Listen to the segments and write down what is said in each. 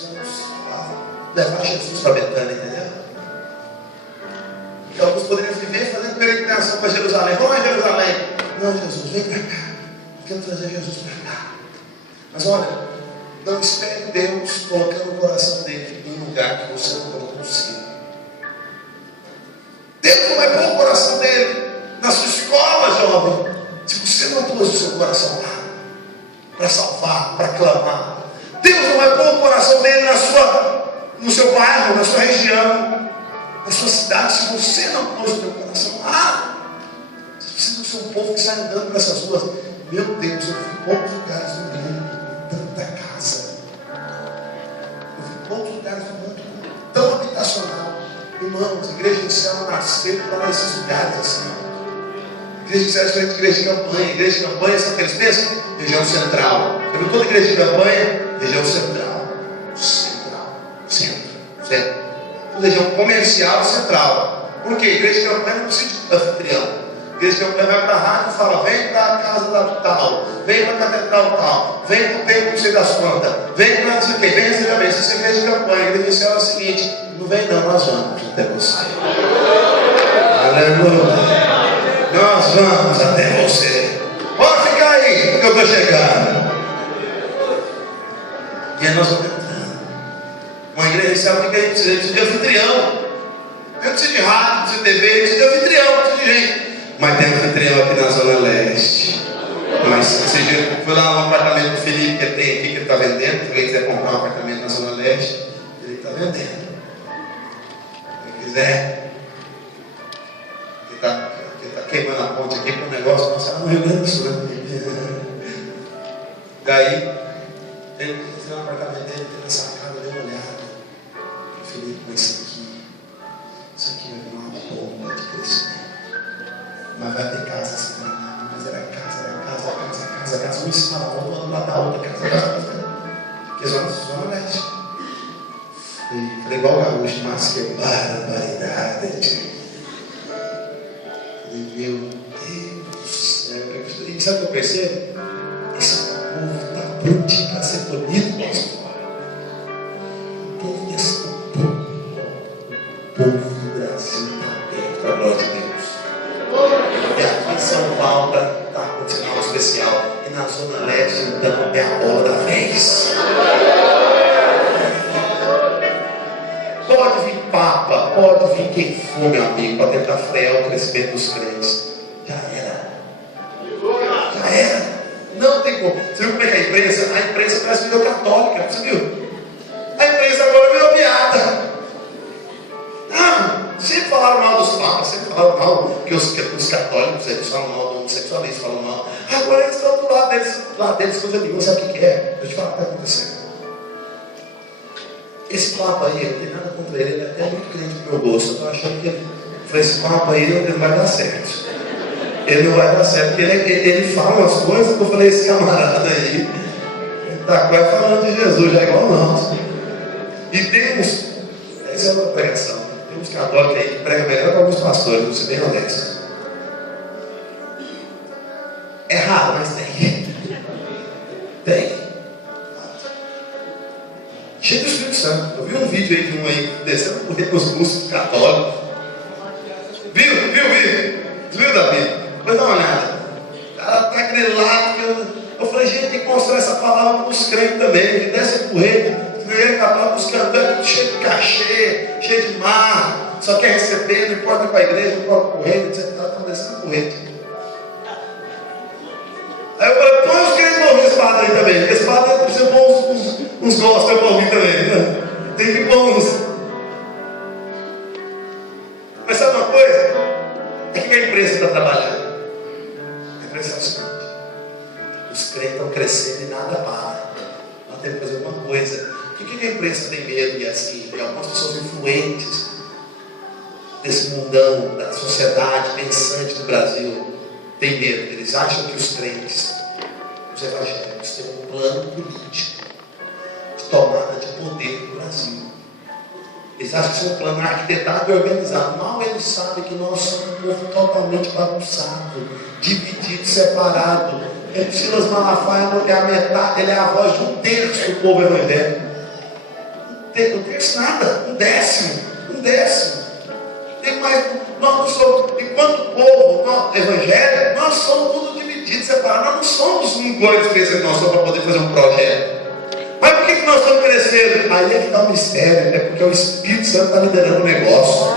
precisamos levar Jesus para Betânia, entendeu? Porque alguns poderiam viver fazendo peregrinação para Jerusalém. Vamos a Jerusalém. Não, Jesus, vem para cá. Eu quero trazer Jesus para cá. Mas olha, não espere Deus colocando o coração dele em um lugar que você não consiga. Deus não vai pôr o coração dele na sua escola, jovem, se você não pôs o seu coração lá para salvar, para clamar. Deus não vai pôr o coração dele no seu bairro, na sua região, na sua cidade, se você não pôs o seu coração lá. Você precisa ser um povo que sai andando nessas ruas. Meu Deus, eu vi poucos lugares no mundo com tanta casa. Eu vi poucos lugares no mundo tão habitacional. Irmãos, a igreja inicial nasceu para esses lugares assim. Igreja inicial é diferente de igreja de campanha. Igreja de campanha, sabe o que eles pensam? Região central. Você viu toda igreja de campanha? Região central. Centro. Região comercial central. Por quê? Igreja de campanha não precisa de anfitrião. Igreja de campanha vai para a rádio e fala: vem para a casa da tal, vem para a catedral tal, vem para o templo não sei das quantas, vem para não sei o quê, vem receber a bênção. Isso é igreja de campanha. A igreja inicial é o seguinte: não vem não, nós vamos até você. Aleluia. Nós vamos até você. Pode ficar aí, porque eu estou chegando. E aí nós vamos entrando. Uma igreja inicial, o que a gente precisa? A gente precisa de anfitrião. Eu preciso de rádio, preciso de TV, preciso de anfitrião, preciso de gente. Mas tem anfitrião aqui na Zona Leste. Mas você foi lá no apartamento do Felipe, que ele tem aqui, que ele está vendendo. Se alguém quiser comprar um apartamento na Zona Leste, ele está vendendo. Se quiser, ele está queimando a ponte aqui para o negócio passar no Rio Grande do Sul, né? Daí, ele fez um apartamento dele, tem na sacada, deu uma olhada. O Felipe, mas isso aqui vai virar uma bomba de crescimento. Mas vai ter casa assim, mas era casa, um em cima da outra, do outro lado da outra, casa. Porque zona leste. Falei igual o gaúcho, mas que barbaridade. Falei, meu Deus do céu. E sabe o que eu percebo? Esse povo está prontinho para ser bonito, pastor. Todo esse povo do Brasil está aberto para a glória de Deus. E aqui em São Paulo está acontecendo algo especial. E na Zona Leste, então, é a bola da vez. Pode vir papa, pode vir quem for, meu amigo, para tentar frear o crescimento dos crentes. Já era. Não tem como. Você viu como é que a imprensa? A imprensa parece virou católica. Você viu? A imprensa agora virou piada. Sempre falaram mal dos papas, sempre falaram mal que os católicos, eles falam mal do homossexualismo, falam mal. Agora eles estão do lado deles, coisa nenhuma, sabe o que é? Deixa eu te falar o que está acontecendo. Esse papa aí, eu não tenho nada contra ele, ele é até muito crente pro meu gosto. Eu estou achando que esse papa aí ele não vai dar certo. Ele não vai dar certo, porque ele fala umas coisas que eu falei, esse camarada aí está quase falando de Jesus, já é igual nós. E temos, essa é uma pregação. Tem uns católicos aí que pregam melhor que alguns pastores, vou ser bem honesto. É raro, mas tem. Tem. Cheio do Espírito Santo. Eu vi um vídeo aí de um aí descendo por dentro dos cursos católicos. Viu, Davi? Vai dar uma olhada. O cara tá grilado. Eu falei, gente, tem que mostrar essa palavra para os crentes também. Ele desce por ele. Ele está buscando, cheio de cachê, cheio de mar, só quer receber, não importa para a igreja, não importa para o reino, você está descendo por ele. Aí eu falei, põe os crentes para ouvir esse padre aí também, porque esse padre precisa pôr uns gospel para ouvir também, né? Tem que pôr uns. Mas sabe uma coisa? É que a imprensa está trabalhando. A imprensa é o seguinte: os crentes estão crescendo e nada para. Nós temos que fazer alguma coisa. Por que a imprensa tem medo? E assim, tem algumas pessoas influentes desse mundão, da sociedade pensante do Brasil, tem medo. Eles acham que os crentes, os evangélicos, têm um plano político de tomada de poder no Brasil. Eles acham que isso é um plano arquitetado e organizado. Mal eles sabem que nós somos um povo totalmente bagunçado, dividido, separado. Silas Malafaia não é a metade, ele é a voz de um terço do povo evangélico. Um terço nada, um décimo. Tem mais, nós não somos, enquanto povo, evangélico, nós somos tudo dividido, separado. Nós não somos iguais que nós somos para poder fazer um projeto. Mas por que nós estamos crescendo? Aí é que está o mistério, é porque o Espírito Santo está liderando o negócio.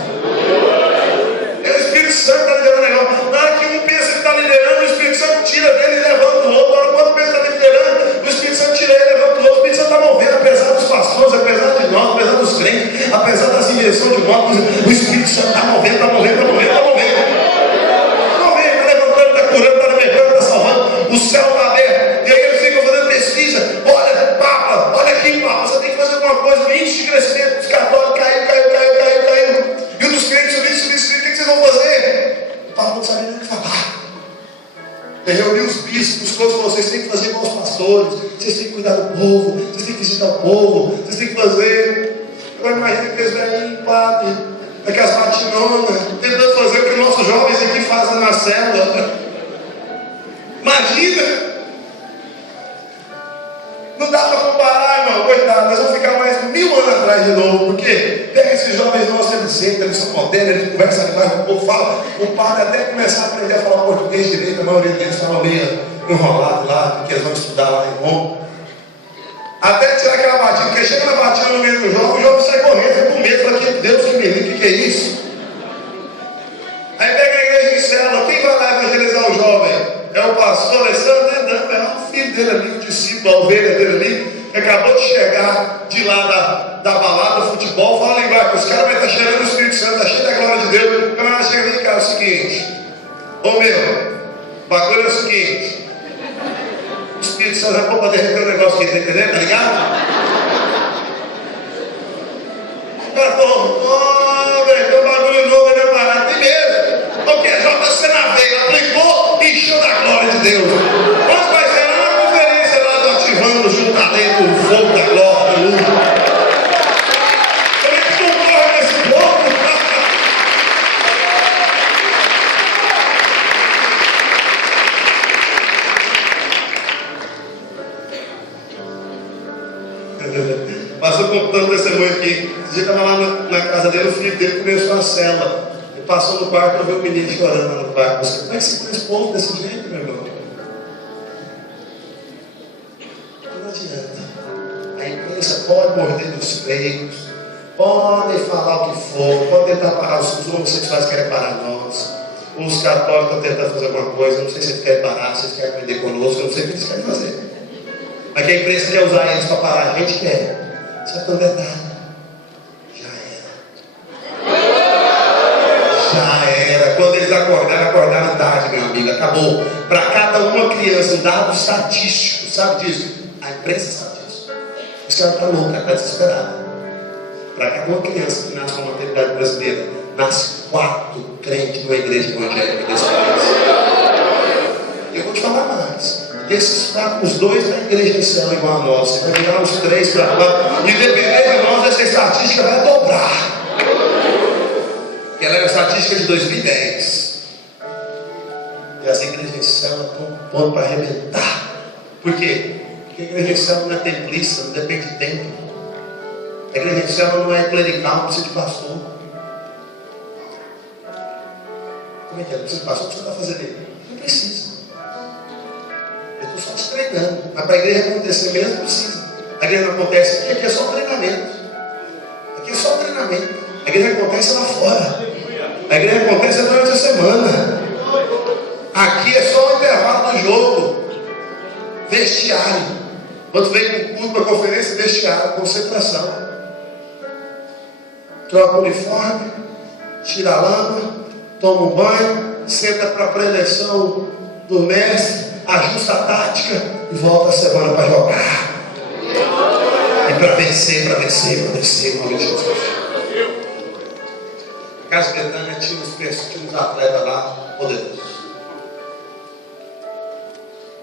É o Espírito Santo que está liderando o negócio. Na hora que um pensa que está liderando, o Espírito Santo tira dele e levanta o outro. Na hora que o outro pensa que está liderando, o Espírito Santo tira ele e levanta o outro. O Espírito Santo está movendo, apesar dos pastores, apesar de nós, apesar dos crentes, apesar das invenções de nós, o Espírito Santo está movendo, está levantando, está curando, está libertando, está salvando. O céu está aberto. E aí eles ficam fazendo pesquisa. Olha, Papa, olha aqui, Papa, você tem que fazer alguma coisa. O índice de crescimento dos católicos caiu. E o dos crentes subiu. O que vocês vão fazer? O Papa não sabia nem o que falar. Ele reuniu os bispos, todos vocês têm que fazer igual os pastores. Vocês têm que cuidar do povo. Vocês têm que visitar o povo. Vocês têm que fazer. Agora imagina aqueles velhinhos, padre, aquelas batinonas, tentando fazer o que nossos jovens aqui fazem na célula. Imagina! Não dá para comparar, irmão, coitado, nós vamos ficar mais 1000 anos atrás de novo, porque pega esses jovens nossos, eles sentam, eles são modernos, eles conversam demais, o povo fala, o padre até começar a aprender a falar português direito, a maioria deles estava meio enrolado lá, porque eles vão estudar lá em Roma. Até tirar aquela batida, porque chega na batida no meio do jovem, o jovem sai correndo, fica com medo, fala, Deus que me livre, o que é isso? Aí pega a igreja em célula, quem vai lá evangelizar o jovem? É o pastor Alessandro, não, é o filho dele ali, o discípulo, a ovelha dele ali, que acabou de chegar de lá da balada, do futebol, fala linguagem, os caras vão estar cheirando o Espírito Santo, está cheio da glória de Deus. O camarada chega ali, cara, é o seguinte, o bagulho é o seguinte, o Espírito Santo vai para derreter o negócio aqui, tá entendendo? Tá ligado? O cara falou, velho, tem um bagulho novo aí na parada, tem mesmo, porque a JC na veia, aplicou e encheu da glória de Deus. Quando vai ser lá na conferência lá do Ativando, junto talento, o fogo da glória, do luto. Como é que tu corre nesse povo? Passou contando testemunho aqui. Esse dia estava lá na casa dele, o filho dele começou a cela. Ele passou no quarto e viu o menino chorando lá no quarto. Como é que você responde desse jeito, meu irmão? Não adianta. A imprensa pode morder nos freios, pode falar o que for, pode tentar parar os homossexuais querem parar nós. Os católicos estão tentando fazer alguma coisa, não sei se eles querem parar, se eles querem aprender conosco, eu não sei o que eles querem fazer. Mas que a imprensa quer usar eles para parar, a gente quer. Só que não é nada. Já era. Quando eles acordaram tarde, meu amigo. Acabou. Para cada uma criança, um dado estatístico, sabe disso? A imprensa sabe disso. Os caras estão loucos, estão desesperados. Para cada uma criança que nasce na maternidade brasileira, nasce 4 crentes numa igreja evangélica desse país. Eu vou te falar mais. Desses 4, os 2 na igreja do céu igual a nós. Vai virar uns 3 para 4. E dependendo de nós, essa estatística vai dobrar. Ela era a estatística de 2010. E as igrejas de céu estão pondo para arrebentar. Por quê? Porque a igreja de céu não é templista, não depende de tempo. A igreja de céu não é clerical, não precisa de pastor. Como é que é? Não precisa de pastor, o que você está fazendo aí? Não precisa. Eu estou só te treinando. Mas para a igreja acontecer mesmo, precisa. A igreja não acontece aqui, aqui é só treinamento. Aqui é só treinamento. A igreja acontece lá fora. A igreja acontece durante a semana. Aqui é só o intervalo do jogo. Vestiário. Quando vem com o culto, para conferência, vestiário, concentração. Troca o uniforme, tira a lama, toma um banho, senta para a preleção do mestre, ajusta a tática e volta a semana para jogar. E para vencer, em nome de Jesus. A Casa Betânia tinha uns atletas lá poderosos.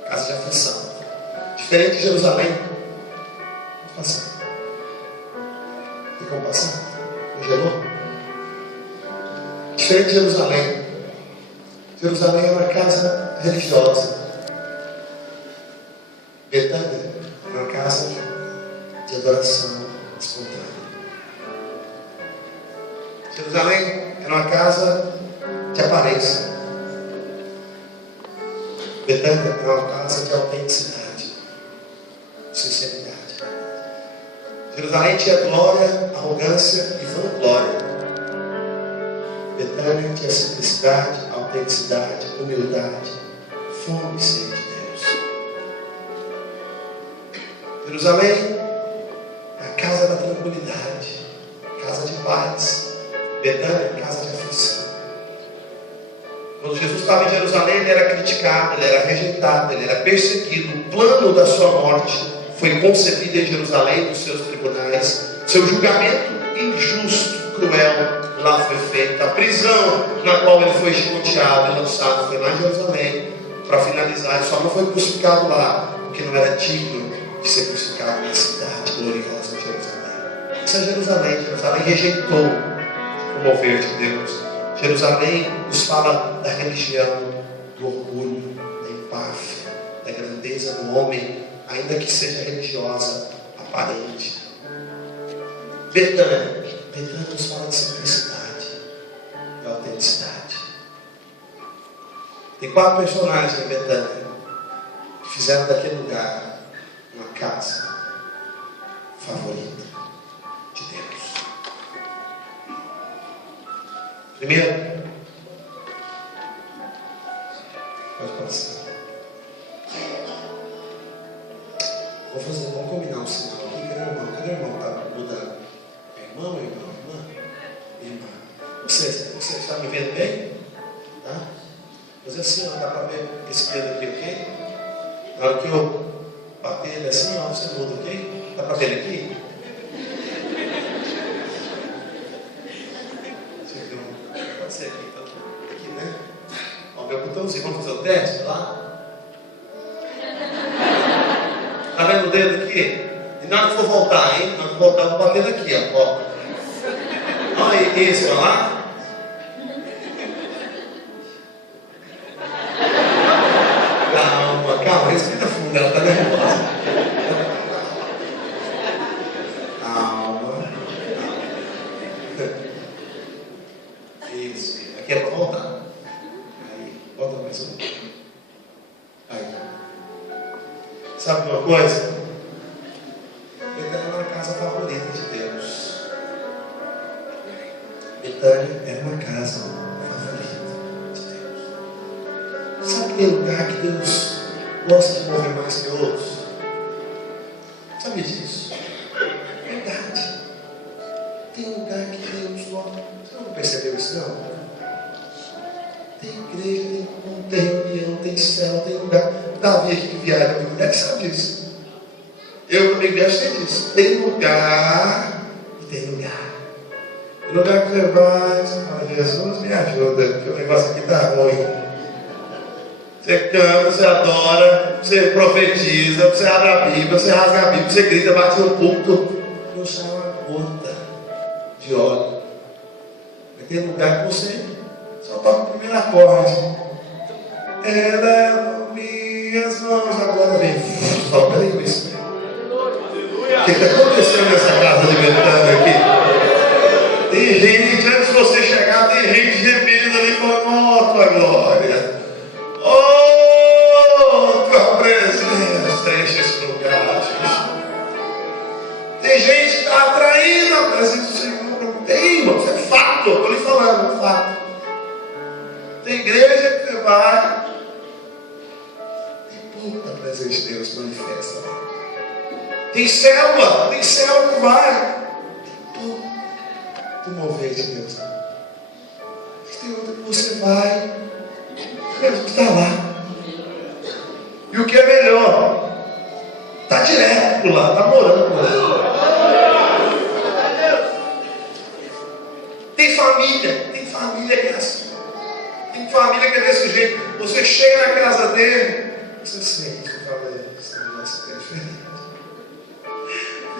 Casa de aflição. Diferente de Jerusalém. Vamos passar. Tem como passar? Congelou? Diferente de Jerusalém. Jerusalém é uma casa religiosa. Betânia é uma casa de adoração, espontânea. Jerusalém era uma casa de aparência. Betânia era uma casa de autenticidade, sinceridade. Jerusalém tinha glória, arrogância e vanglória. Betânia tinha simplicidade, autenticidade, humildade, fome e sede de Deus. Jerusalém é a casa da tranquilidade, casa de paz. Betânia é casa de aflição. Quando Jesus estava em Jerusalém, ele era criticado, ele era rejeitado, ele era perseguido. O plano da sua morte foi concebido em Jerusalém, nos seus tribunais. Seu julgamento injusto, cruel, lá foi feito. A prisão na qual ele foi chicoteado e lançado foi lá em Jerusalém. Para finalizar, ele só não foi crucificado lá, porque não era digno de ser crucificado na cidade gloriosa de Jerusalém. Isso é Jerusalém. Jerusalém rejeitou o mover de Deus. Jerusalém nos fala da religião, do orgulho, da empáfia, da grandeza do homem, ainda que seja religiosa, aparente. Betânia nos fala de simplicidade e autenticidade. Tem 4 personagens em Betânia que fizeram daquele lugar uma casa favorita de Deus. Primeiro, pode passar. Vamos combinar um sinal aqui. Cadê o irmão? Cadê o irmão? Está mudando. Irmão, irmã? Irmã. Você está me vendo bem? Tá? Fazer assim, ó, dá para ver esse dedo aqui, ok? Na hora que eu bater ele assim, ó, você muda, ok? Dá para ver ele aqui? Pode ser aqui, tá? Aqui, né? Ó, meu botãozinho, vamos fazer o teste lá? Tá vendo o dedo aqui? E na hora que for voltar, hein? Na hora que voltar, eu vou bater aqui, ó. Olha isso, olha lá. Calma, respira fundo, ela está nervosa. Calma. Isso. Aqui é para voltar. Aí, volta mais um. Aí. Sabe uma coisa? Betânia era uma casa favorita de Deus. Betânia era uma casa favorita de Deus. Sabe aquele lugar que Deus gosta de mover mais que outros? Sabe disso? Verdade. Tem um lugar que Deus gosta. Você não percebeu isso, não? Tem igreja, tem culto, tem reunião, tem céu, tem lugar. Davi aqui que viaja comigo, deve saber disso. Eu comigo viajo sei disso. Tem lugar e tem lugar. Tem lugar que você vai, você fala, Jesus me ajuda, porque o negócio aqui está ruim. Você canta, você adora, você profetiza, você abre a Bíblia, você rasga a Bíblia, você grita, bate no púlpito. Não sai uma gota de óleo. Vai ter lugar que você só toca o primeiro acorde. Eleva minhas mãos, agora vem. Só peraí com isso. O que está acontecendo nessa casa de Betânia aqui? Tem gente, antes de você chegar, tem gente gemendo ali falando, ó, tua glória. Oh, tua presença enche esse lugar. Tem gente que está atraindo a presença do Senhor. Tem, irmão, isso é fato. Eu estou lhe falando, é fato. Tem igreja que você vai e pouca presença de Deus manifesta. Tem célula que vai e pouco mover de Deus. Tem outra que você vai, Deus está lá. E o que é melhor, está direto por lá, está morando por lá. Tem família que é assim. Tem família que é desse jeito. Você chega na casa dele, você sente que esse negócio é diferente.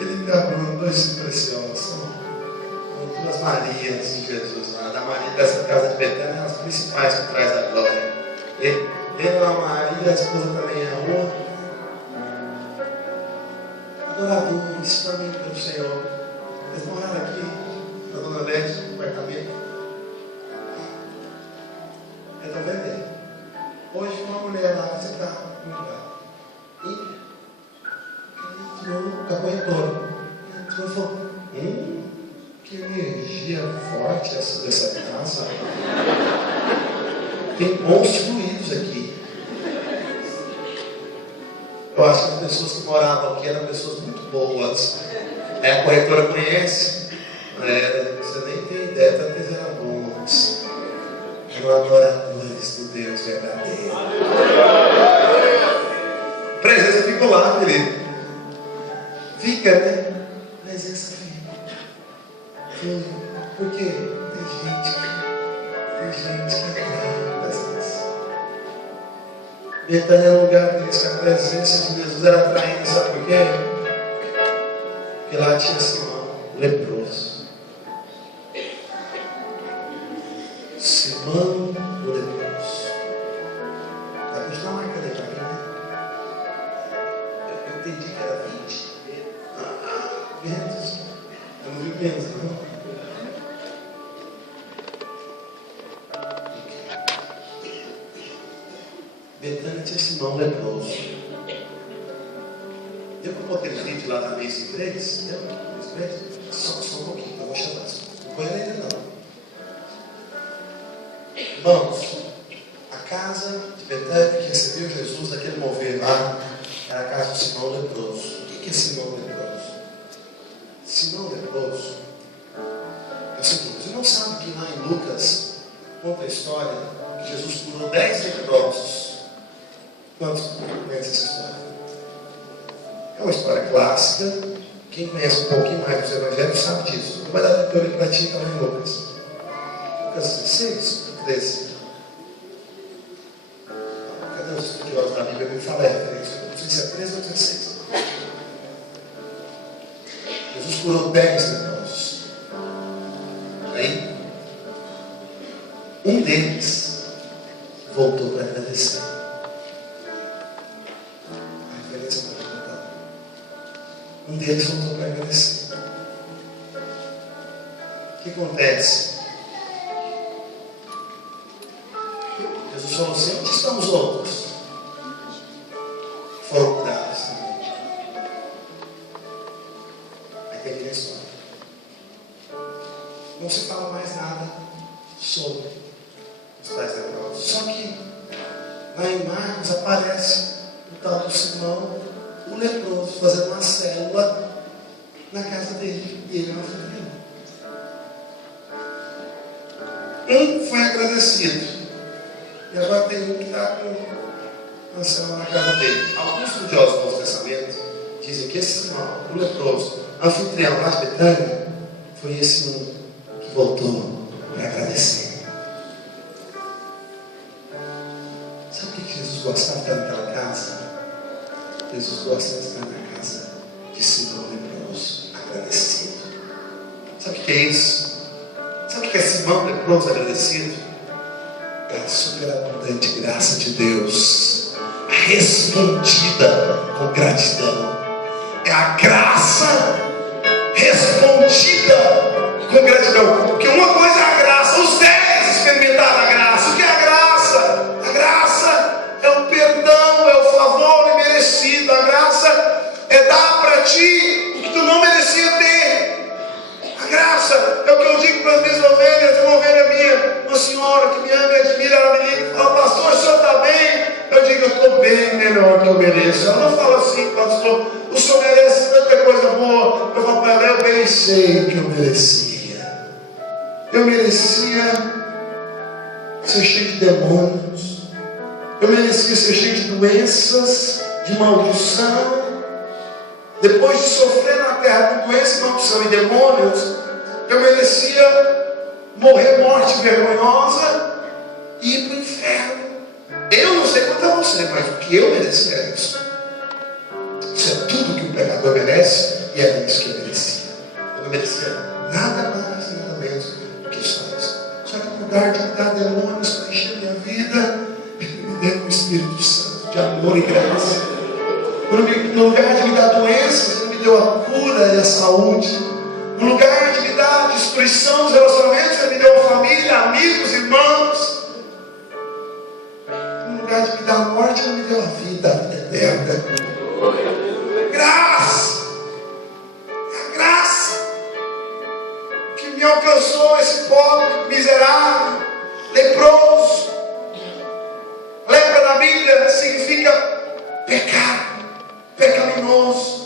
Ele me abriu 2 preciosos. Duas Marias de Jesus lá. Da Maria dessa casa de Betânia, as principais que traz a glória. Ele é uma Maria, a esposa também é outra. Adoradores também pelo Senhor. Eles moraram aqui, na Dona Leste, no apartamento. Estão vendendo. Hoje uma mulher lá visitar um lugar. E entrou com a corretora. Entrou e falou: que energia forte essa dessa casa. Tem bons fluidos aqui. Eu acho que as pessoas que moravam aqui eram pessoas muito boas. Aí a corretora conhece. Você nem tem ideia, tanto que eles eram bons. Eram adoradores do Deus verdadeiro. A presença ficou lá, querido. Fica, né? Presença fica. Por quê? Tem gente que atrai a presença. Betânia era um lugar que a presença de Jesus era atraente, sabe por quê? Porque lá tinha Simão, leproso. Simão, o leproso. Vai continuar marcando aí para mim, né? Eu entendi que era 20. Menos. Eu não vi menos, não. Betânia tinha Simão leproso. Deu para botar aquele vídeo lá na mesa em 3? Deu? Só um pouquinho, eu vou chamar. Não foi ainda não. Irmãos, a casa de Betânia que recebeu Jesus naquele mover lá era a casa de Simão leproso. O que é Simão leproso? Simão leproso é o seguinte: você não sabe que lá em Lucas conta a história que Jesus curou 10 leprosos. Quantos conhecem essa história? É uma história clássica. Quem conhece um pouquinho mais dos evangelhos sabe disso. Não vai dar tempo para ti lá em Lucas. Lucas 16, 13. Cadê os estudiosos da Bíblia? Me fala a referência. Não sei se é 13 ou 16. Jesus curou 10 leprosos. Aí, um deles voltou para agradecer. Um deles voltou para agradecer. O que acontece? Jesus falou assim: onde estão os outros? Foram curados também. Aí termina a história. Não se fala mais nada sobre os tais leprosos. Só que lá em Marcos aparece o tal do Simão, o leproso, fazendo uma célula na casa dele. E ele não foi nenhum. Um foi agradecido. E agora tem um que está com uma célula na casa dele. Alguns estudiosos do Novo Testamento dizem que esse Simão, o leproso, anfitrião lá de Betânia, foi esse um que voltou para agradecer. Sabe o que Jesus gostava de estar naquela casa? Jesus gosta de estar na casa de Simão leproso, agradecido. Sabe o que é isso? Sabe o que é Simão leproso agradecido? É a superabundante graça de Deus, respondida com gratidão. É a graça respondida com gratidão. Porque uma coisa é a graça, os 10 experimentaram a graça. O que é a graça? A graça é o perdão, é o favor imerecido. A graça é dar para ti o que tu não merecia ter. A graça é o que eu digo para as minhas ovelhas. Uma ovelha minha, uma senhora que me ama e admira, ela me liga e fala: pastor, o senhor está bem? Eu digo: eu estou bem melhor que eu mereço. Ela não fala assim: pastor, o senhor merece tanta coisa boa. Eu falo para ela: eu bem sei que eu merecia. Eu merecia ser cheio de demônios. Eu merecia ser cheio de doenças, de maldição. Depois de sofrer na terra com doença, maldição e demônios, eu merecia morrer morte vergonhosa e ir para o inferno. Eu não sei quanto a você, mas o que eu merecia era isso. Isso é tudo que o pecador merece, e era isso que eu merecia. Eu não merecia nada mais, nada menos do que isso. Só que no lugar de me dar demônios para encher minha vida, ele me deu o Espírito Santo de amor e graça. No lugar de me dar doenças, ele me deu a cura e a saúde. No lugar de me dar destruição dos relacionamentos, Ele me deu família, amigos, irmãos. No lugar de me dar a morte, Ele me deu a vida eterna. Graça. É a graça que me alcançou, esse pobre, miserável, leproso. Lepra na Bíblia significa pecado, pecaminoso.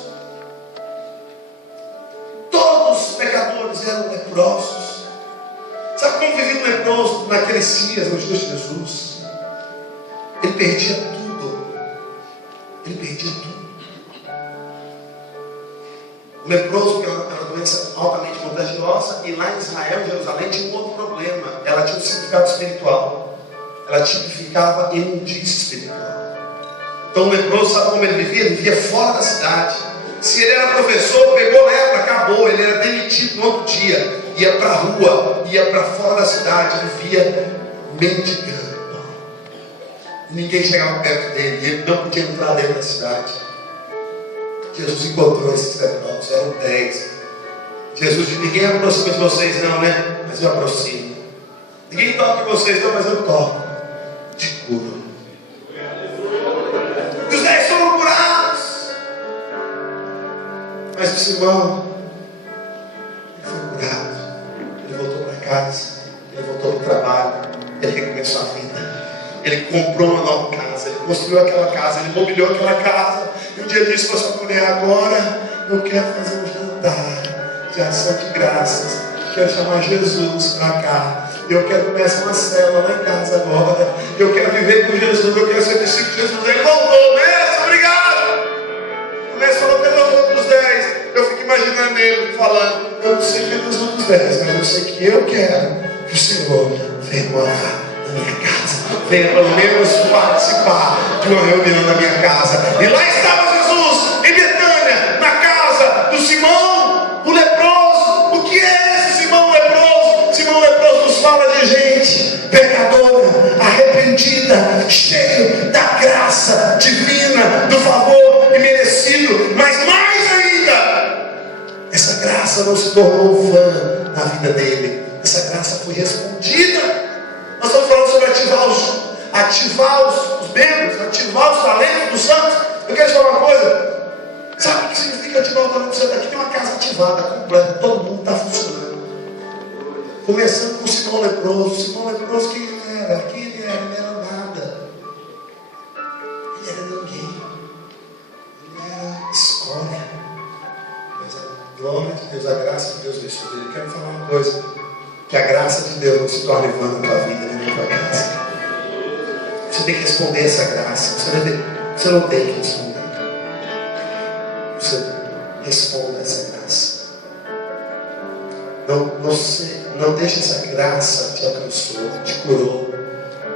Todos os pecadores eram leprosos. Sabe como vivia um leproso naqueles dias, nos dias de Jesus? Ele perdia tudo. Ele perdia tudo. O leproso, que era uma doença altamente contagiosa, e lá em Israel, em Jerusalém, tinha um outro problema. Ela tinha um significado espiritual. Ela tipificava imundícia espiritual. Então o leproso, sabe como ele vivia? Ele vivia fora da cidade. Se ele era professor, pegou lepra, acabou. Ele era demitido no outro dia. Ia para a rua, ia para fora da cidade, vivia mendigando. Ninguém chegava perto dele, ele não podia entrar dentro da cidade. Jesus encontrou esses leprosos, eram 10. Jesus disse: ninguém aproxima de vocês não, né? Mas eu aproximo. Ninguém toca em vocês não, mas eu toco. Te curo. E os 10 foram curados. Mas o Simão, ele foi curado. Ele voltou para casa. Ele voltou para o trabalho. Ele recomeçou a vida. Ele comprou uma nova casa. Ele construiu aquela casa. Ele mobiliou aquela casa. E um dia ele disse para sua mulher: agora eu quero fazer um jantar de ação de graças. Quero chamar Jesus para cá. Eu quero começar uma célula lá em casa agora. Eu quero viver com Jesus. Eu quero ser discípulo de Jesus. Ele voltou. Mestre, obrigado. O mestre falou: cadê os outros 10? Eu fico imaginando ele falando: eu não sei cadê os outros 10, mas eu sei que eu quero que o Senhor venha morar na minha casa. Venha pelo menos participar de uma reunião na minha casa. E lá estava Jesus, em Betânia, na casa do Simão, o leproso. O que é esse Simão leproso? Simão leproso nos fala de gente pecadora, arrependida, cheio da graça divina, do favor imerecido. Mas mais ainda, essa graça não se tornou vã na vida dele. Essa graça foi respondida. Nós estamos falando sobre ativar os membros, ativar os talentos dos santos. Eu quero te falar uma coisa. Sabe o que significa ativar o talento do santo? Aqui tem uma casa ativada, completa, todo mundo está funcionando. Começando com o Simão leproso. Simão leproso, quem ele era? Quem ele era? Ele era nada. Ele era ninguém. Ele era escória. Mas a glória de Deus, a graça de Deus vestiu dele. Eu quero falar uma coisa. Que a graça de Deus não se torne vã na tua vida, nem na tua casa. Você tem que responder essa graça. Você não tem que responder. Você responda essa graça. Não deixe essa graça te alcançou, te curou,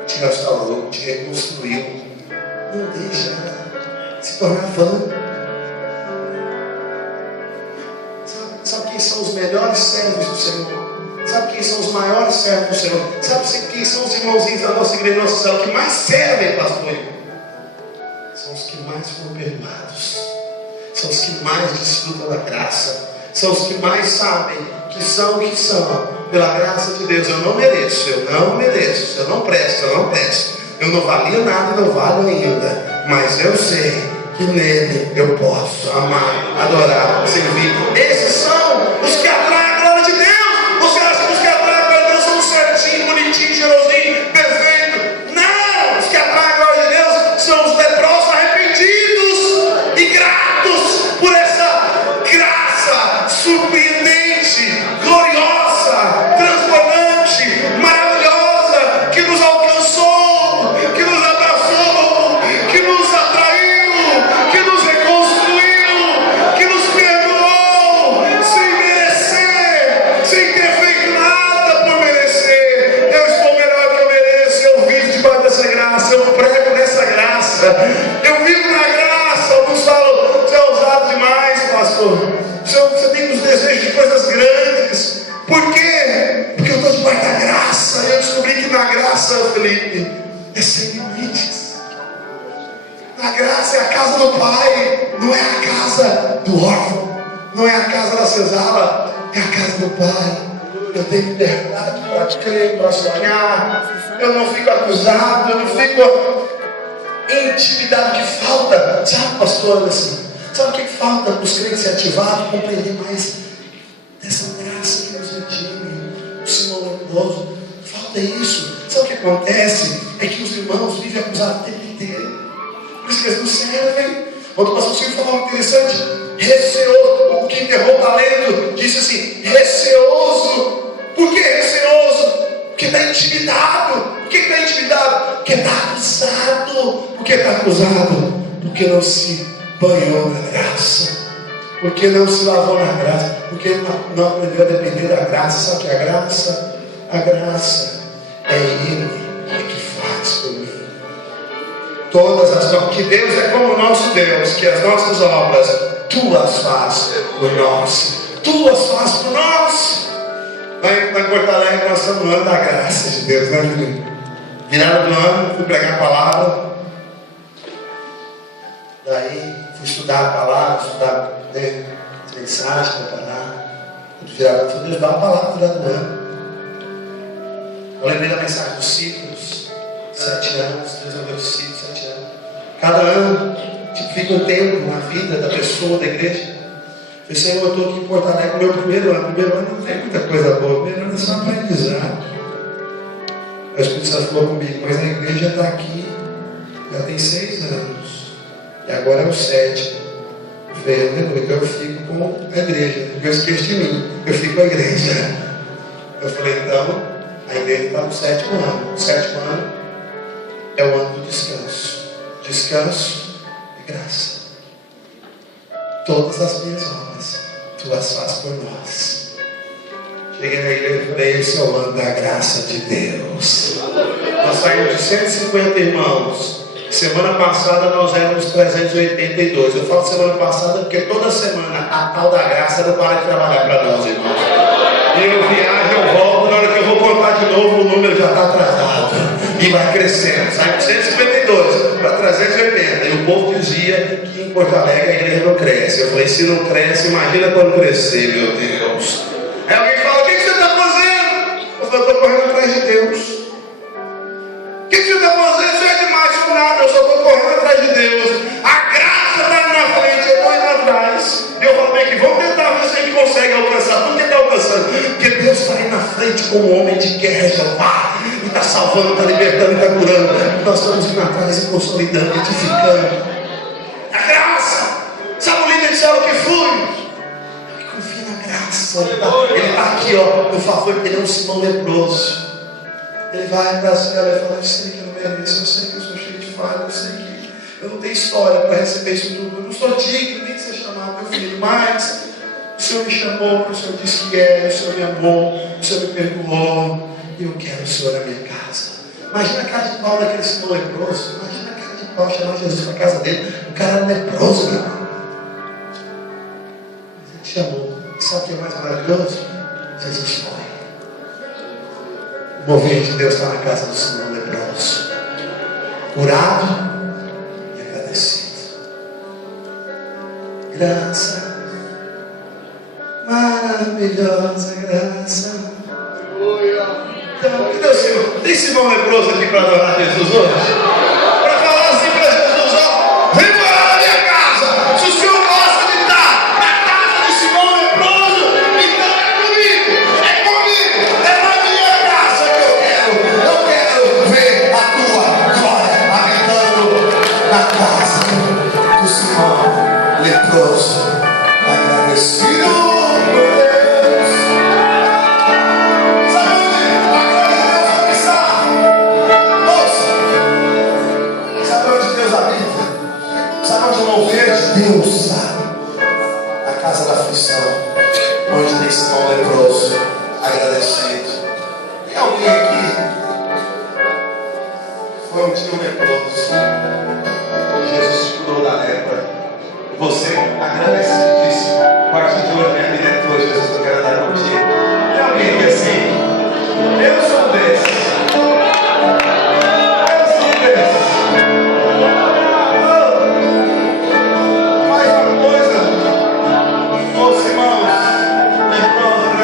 te restaurou, te reconstruiu. Não deixe ela se tornar vã. Sabe quem são os melhores servos do Senhor? Sabe quem são os maiores servos do Senhor? Sabe quem são os irmãozinhos da nossa igreja, nossa célula, que mais servem, pastor? São os que mais foram perdoados. São os que mais desfrutam da graça. São os que mais sabem que são o que são. Pela graça de Deus. Eu não mereço, eu não presto. Eu não valia nada, não valho ainda. Mas eu sei que nele eu posso amar, adorar, servir. Esses são os que atraem a glória de Deus. Você acha que os que atraem a glória de Deus são certinho, bonitinho, cheirosinho, perfeito? Não! Os que atraem a glória de Deus são os leprosos arrependidos e gratos por essa graça surpreendente, gloriosa, transbordante, maravilhosa, que nos alcançou, que nos abraçou, que nos atraiu, que nos reconstruiu, que nos perdoou, sem merecer, sem ter feito nada por merecer. Eu estou melhor que eu mereço, eu vivo debaixo dessa graça, eu prego nessa graça, eu vivo na graça. Alguns falam: você é ousado demais, pastor. Você tem uns desejos de coisas grandes. Por quê? Porque eu estou debaixo da graça. Eu descobri que na graça, Felipe, é sem limites. Na graça é a casa do Pai, não é a casa do órfão, não é a casa da senzala, é a casa do Pai. Eu tenho liberdade para crer, para sonhar. Eu não fico acusado, eu não fico intimidado. Que falta, sabe, pastor, assim, sabe o que falta para os crentes se ativarem, compreender mais dessa graça que nos redime, o Simão leproso? Falta isso. Sabe o que acontece? É que os irmãos vivem acusados o tempo inteiro. Por isso que eles não servem. Outro pastor sempre falou algo interessante. Receoso. O que enterrou o talento disse assim: receoso. Por que receoso? Porque está intimidado. Por que está intimidado? Porque está acusado. Por que está acusado? Porque não se banhou na graça. Porque não se lavou na graça. Porque não aprendeu a depender da graça. Sabe o que é a graça? A graça é Ele que faz por mim. Todas as coisas. Que Deus é como o nosso Deus, que as nossas obras, Tu as faz por nós. Tu as faz por nós. Lá em Porto Alegre nós estamos no ano da graça de Deus, né, filho? Virada do ano, fui pregar a palavra. Daí fui estudar a palavra, estudar as mensagens, preparar. Quando virava tudo, Deus dá uma palavra virada do ano. Eu lembrei da mensagem dos ciclos. 7 anos, Deus deu os ciclos, 7 anos. Cada ano fica um tempo na vida da pessoa, da igreja. Eu falei, Senhor, eu estou aqui em Porto Alegre no meu primeiro ano. Primeiro ano não tem muita coisa boa. Primeiro ano é só aprendizado. O Espírito Santo falou comigo, mas a igreja está aqui já tem 6 anos. E agora é o 7º. Eu falei, então eu fico com a igreja. Porque eu esqueço de mim. Eu fico com a igreja. Eu falei, então, a igreja está no 7º ano. O 7º ano é o ano do descanso. Descanso e graça. Todas as minhas obras, Tu as faz por nós. Cheguei na igreja e falei, esse é o ano da graça de Deus. Nós saímos de 150 irmãos. Semana passada nós éramos 382. Eu falo semana passada porque toda semana a tal da graça não para de trabalhar para nós, irmãos. Eu viajo, eu volto, na hora que eu vou contar de novo, o número já está atrasado. E vai crescendo. Sai de 152 para 380. E o povo dizia que em Porto Alegre a igreja não cresce. Eu falei, se não cresce, imagina quando crescer, meu Deus. Aí alguém fala, o que você está fazendo? Eu falei, eu estou correndo atrás de Deus. O que você está fazendo? Isso é demais por nada. Eu só estou correndo atrás de Deus. A graça está na frente, eu estou indo atrás. E eu falo, bem que vamos tentar ver se a gente consegue alcançar. Por que está alcançando? Porque Deus está aí na frente como homem de guerra, Jeová. E está salvando, está libertando, está curando. Nós estamos indo atrás e consolidando, edificando. A graça. Sabe o líder de céu que flui? Confia na graça. Ele está aqui, ó, por favor, ele é um Simão leproso. Ele vai para céu e fala, eu sei que eu não mereço, eu sei que eu sou cheio de falha, eu sei que eu não tenho história para receber isso tudo, eu não sou digno nem de ser chamado meu filho, mas o Senhor me chamou, o Senhor disse que o Senhor me amou, o Senhor me perdoou, e eu quero o Senhor na minha casa. Imagina a cara de pau daquele Simão leproso, imagina a cara de pau chamar Jesus para a casa dele, o cara era leproso, meu irmão. Mas ele chamou, sabe o que é mais maravilhoso? Jesus foi. O mover de Deus está na casa do Simão leproso, curado e agradecido. Graça, maravilhosa graça. Então, que Deus Senhor, tem Simão leproso aqui para adorar Jesus hoje? Para falar assim para Jesus, ó, vem morar na minha casa. Se o Senhor gosta de estar na casa de Simão leproso, então é comigo, é na minha casa que eu quero. Eu quero ver a tua glória habitando na casa do Simão leproso, agradecido. Deus sabe a casa da aflição, onde tem Simão leproso, agradecido. Tem alguém aqui? Foi um dia um leproso. Jesus curou da lepra. Você agradecidíssimo. A partir de hoje, minha vida é tua, Jesus. Eu quero dar contigo. Tem alguém aqui assim? Eu sou desses. Irmãos, leprosos,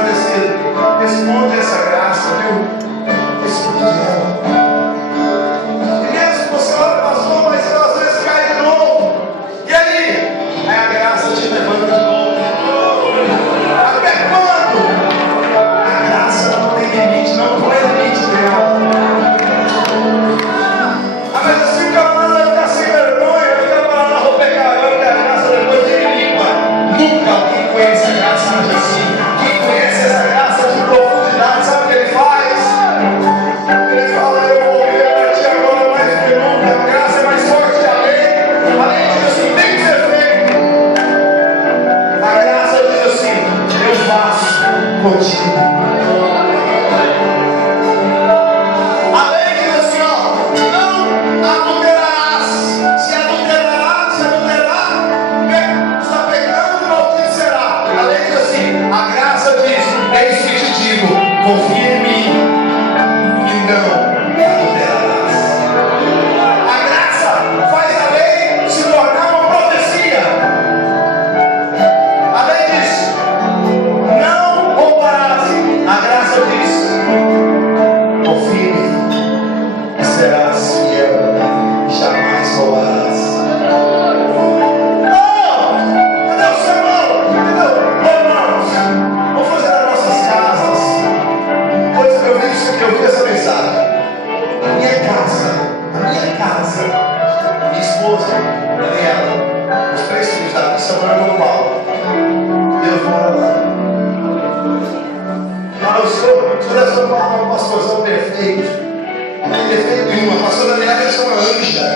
contigo. A lei diz assim, ó, não adulterarás. Se adulterar, está pecando, maldito será. A lei diz assim, a graça diz, é isso que te digo, confia em mim e não adulterarás. A graça faz a lei se tornar uma profecia. A lei diz, não roubarás. A graça diz, confia em mim e serás fiel, jamais roubarás. Cadê o sermão? Irmãos, vamos fazer nas nossas casas. Pois eu vi isso aqui, eu vi essa mensagem. A minha casa, minha esposa, Daniela, os 3 filhos da minha Samuel e João Paulo. Deus mora lá. O senhor é São Paulo, um pastorzão perfeito. Não tem defeito nenhum. A pastora Daniela é uma anja.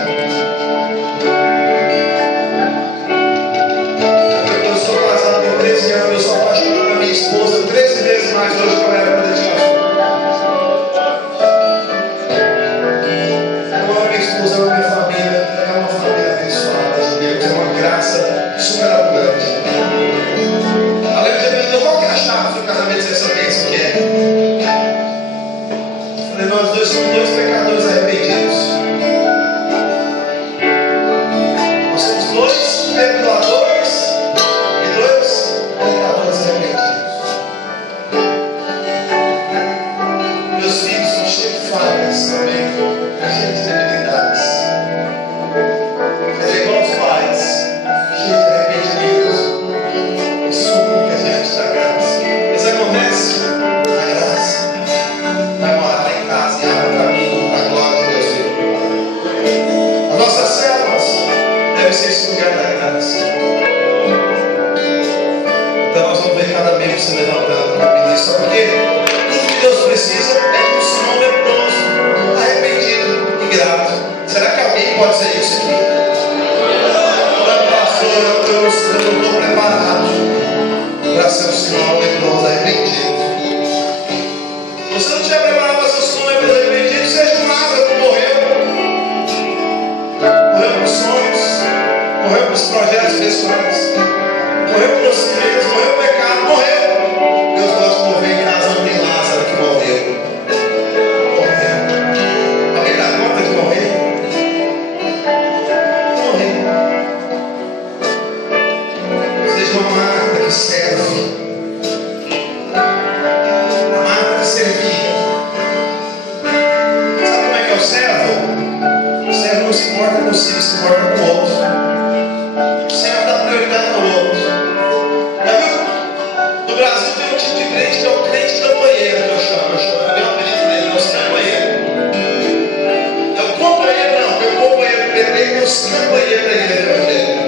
Eu sou casado há 13 anos, eu sou apaixonado pela minha esposa 13 vezes mais hoje que eu era quando eu tinha pastor. Eu amo minha esposa, eu amo minha família. É uma família abençoada de Deus, é uma graça superabundante. Além de perguntar qual que é a chave do casamento se essa bênção que é? Falei, nós dois somos 2 pecadores arrependidos. Nós somos 2 perdoadores e 2 pecadores arrependidos. Meus filhos são cheios de falhas também, cheios de debilidades. Mas é igual aos pais, cheios de arrependimentos. Isso nunca é diante da graça. Isso acontece na graça. Vai morar lá em casa e abre o caminho para a glória de Deus. As nossas células devem ser esse lugar da graça. Então nós vamos ver cada membro se levantando para pedir isso, porque tudo que Deus precisa é de um Simão leproso, arrependido e grato. Será que alguém pode ser isso aqui? Pastor, eu não estou preparado para ser um Simão leproso arrependido. Você não tinha preparado para ser um Simão leproso arrependido? Seja um Lázaro que morreu por sonhos, morreu por projetos pessoais, morreu por si mesmo, morreu por pecado, morreu. Deus gosta de morrer em casa, não tem Lázaro que morreu. Alguém dá conta de morrer? Seja uma Marta que serve. A Marta que servia. Sabe como é que é o servo? O servo não se importa consigo, se importa com o outro. O servo dá prioridade ao outro. Já viu? No Brasil tem um tipo de crente que é o crente campanheiro, que eu chamo. Eu um apelido dele, é os campanheiros. É o companheiro, não, é o companheiro do PT e os campanheiros da igreja evangélica.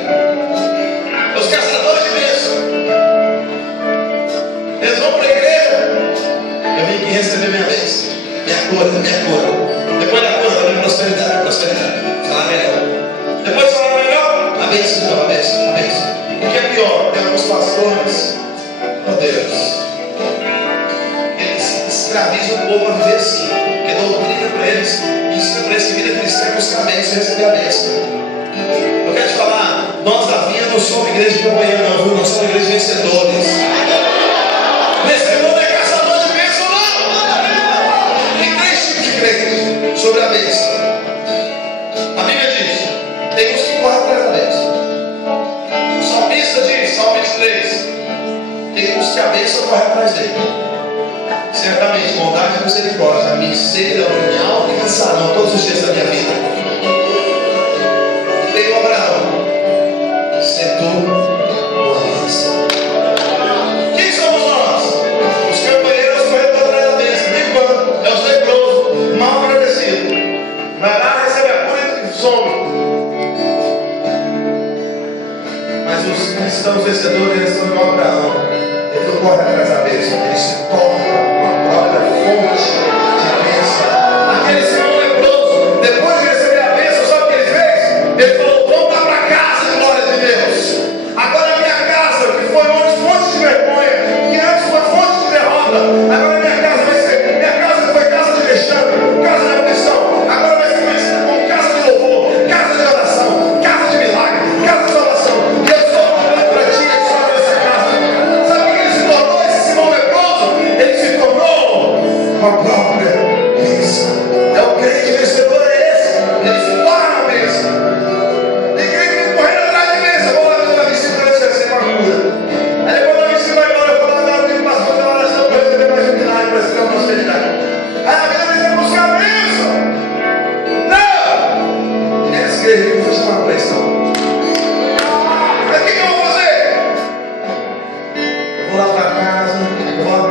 Os caçadores de bênção. Eles vão para a igreja. Eu vim aqui receber minha bênção, minha cura. Depois da cura, vem prosperidade. Falar melhor. Depois de falar melhor, a bênção. O que é pior? Tem alguns pastores, meu Deus, eles escravizam o povo a viver assim, porque doutrina para eles, ensina para eles que vida cristã é buscar a bênção e receber a bênção. Eu quero te falar, nós da Vinha não somos igreja de campanha, não, viu? Nós somos igreja de vencedores. Vencedor não é caçador de bênção, não. Tem 3 tipos de crentes sobre a bênção. A Bíblia diz, tem uns que correm atrás da bênção. O salmista diz, Salmo 23, tem uns que a bênção corre atrás dele. Certamente, bondade e misericórdia me seguirão em minha alma e cansarão todos os dias da minha vida. Veio Abraão, sentou uma bênção. Quem somos nós? Os campanheiros correndo atrás da bênção. Enquanto é os leprosos, mal agradecidos. Vai lá, recebe a cura e some. Mas os cristãos vencedores, eles são igual a Abraão. Ele não corre atrás da bênção, ele se torna uma própria fonte de bênção. Aquele Simão leproso, depois de receber a bênção, sabe o que ele fez? Ele falou: volta para casa, glória de Deus. Agora a minha casa, que foi onde fonte de vergonha, que antes foi fonte de derrota.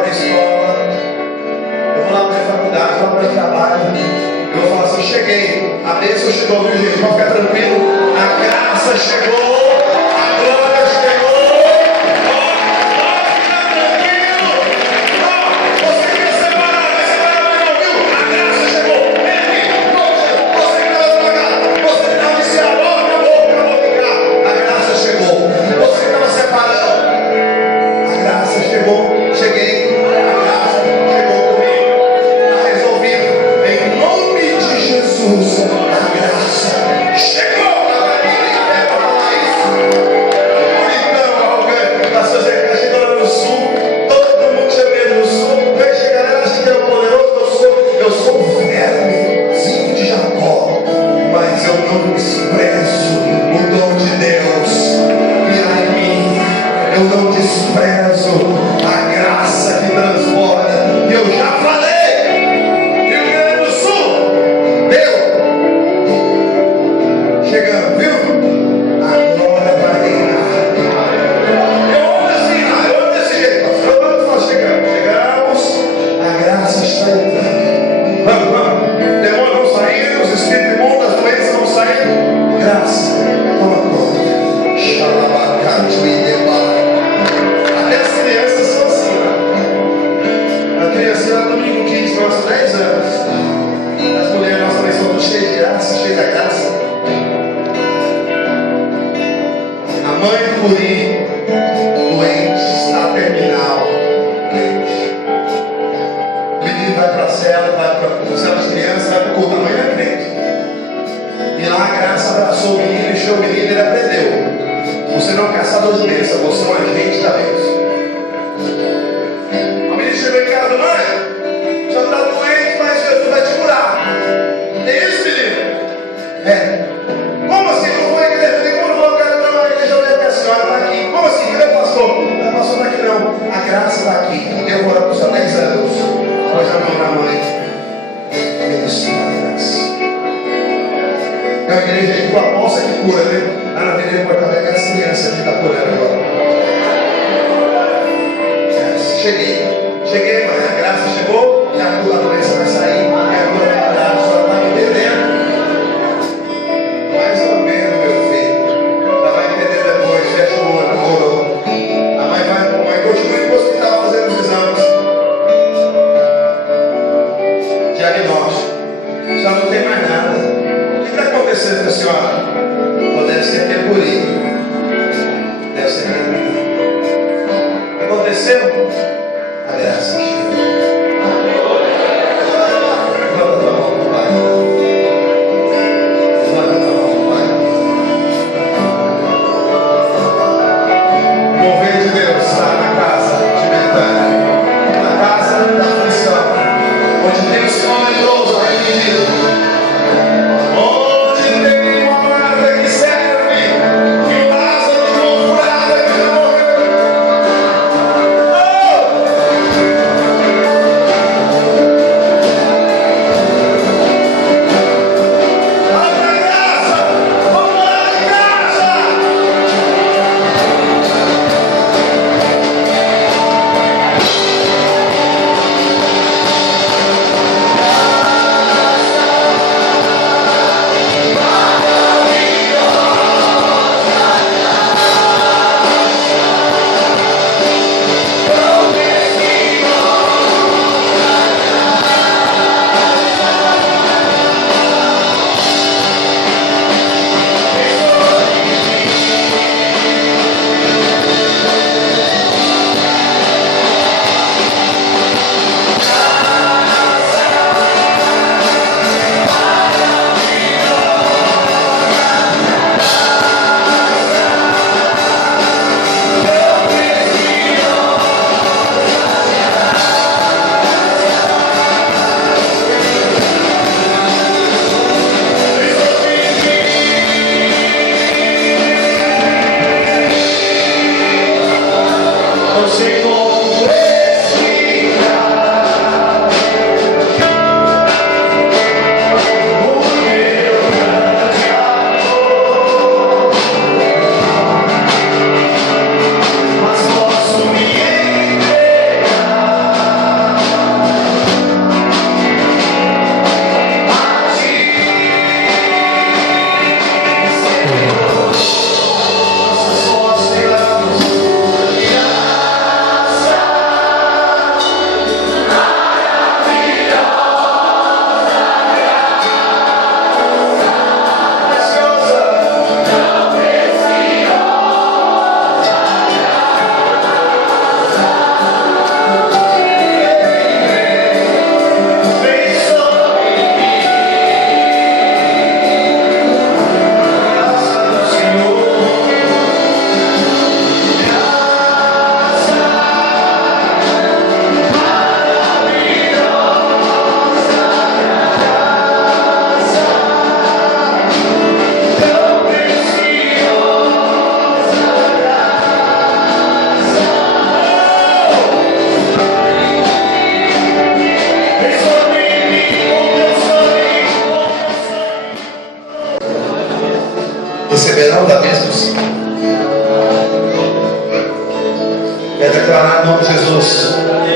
na escola, eu vou lá para a faculdade, vou lá para o trabalho, eu vou falar assim, cheguei, a bênção chegou, viu gente? Pode ficar tranquilo, a graça chegou, a glória chegou.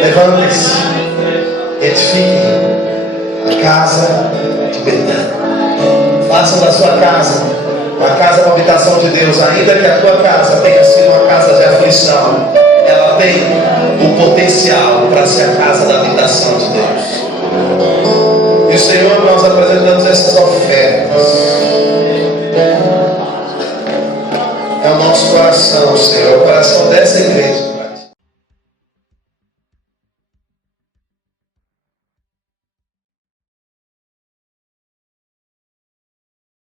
Levantem-se, edifiquem a casa de Betânia. Façam da sua casa uma casa para habitação de Deus. Ainda que a tua casa tenha sido uma casa de aflição, ela tem o potencial para ser a casa da habitação de Deus. E Senhor, nós apresentamos essas ofertas. É o nosso coração, Senhor, o coração dessa igreja.